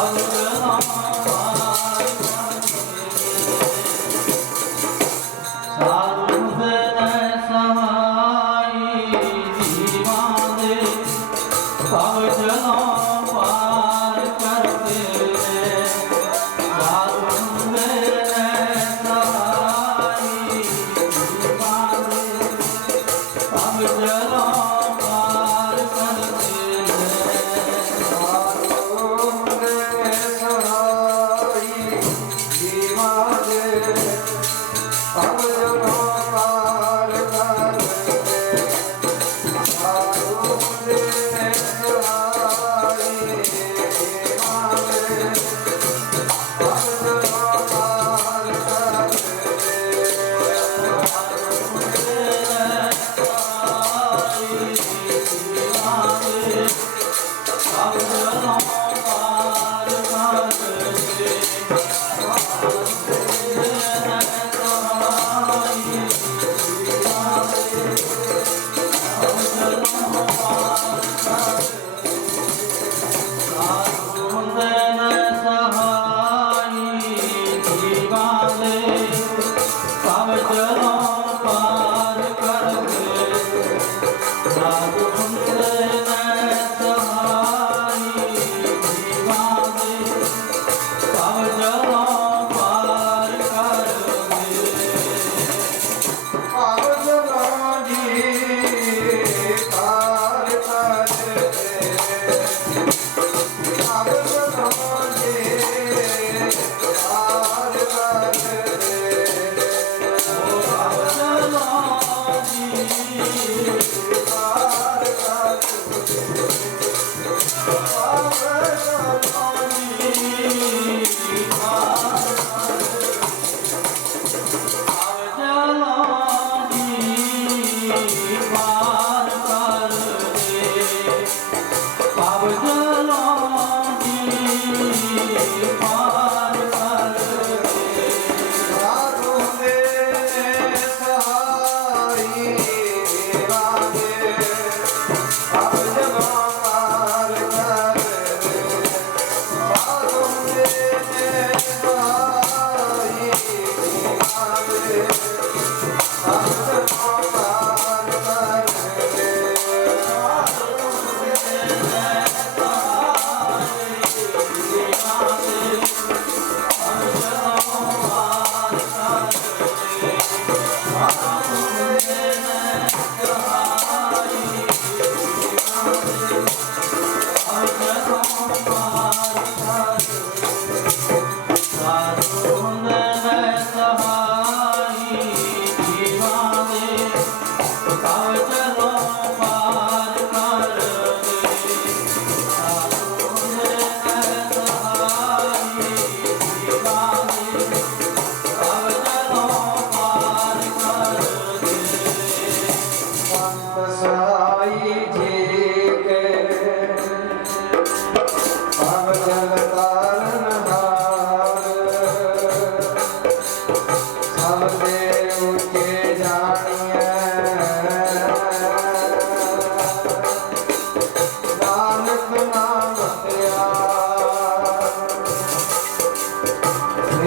Allah I will.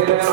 Gracias.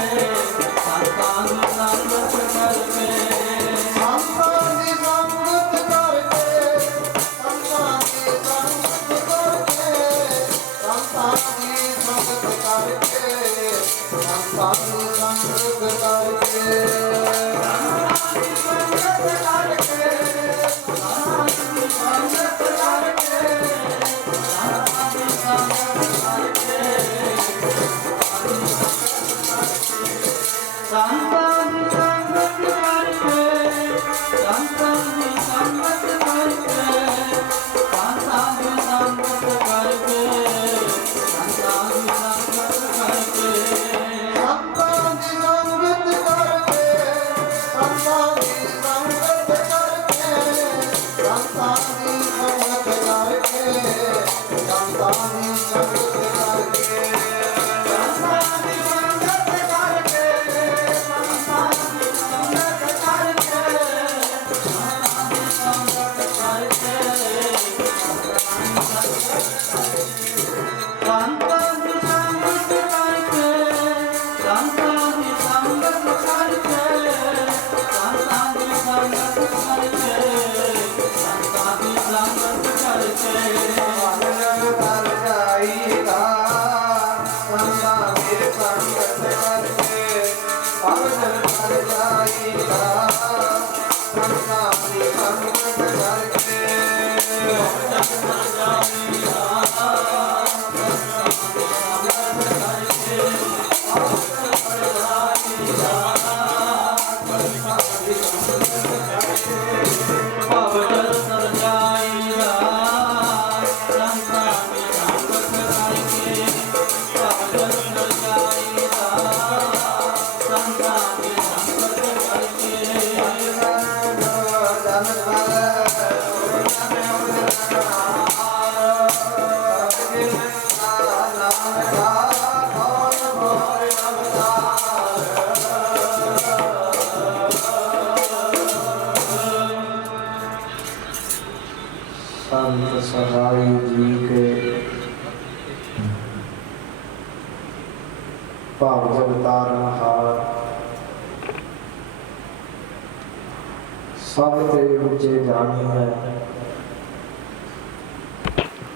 ਸੰਤਾਨੀ ਸੰਗ ਕਰਕੇ ਸੰਤਾਨੀ ਸੰਗ ਕਰਕੇ wrong. Oh. ਸੰਤ ਸਰਾਈ ਜੀ ਕੇ ਭਾਵ ਜਗਤਾਰ ਮਹਾਰ ਸਭ ਤੇ ਉੱਚੇ ਜਾਣੀ ਹੈ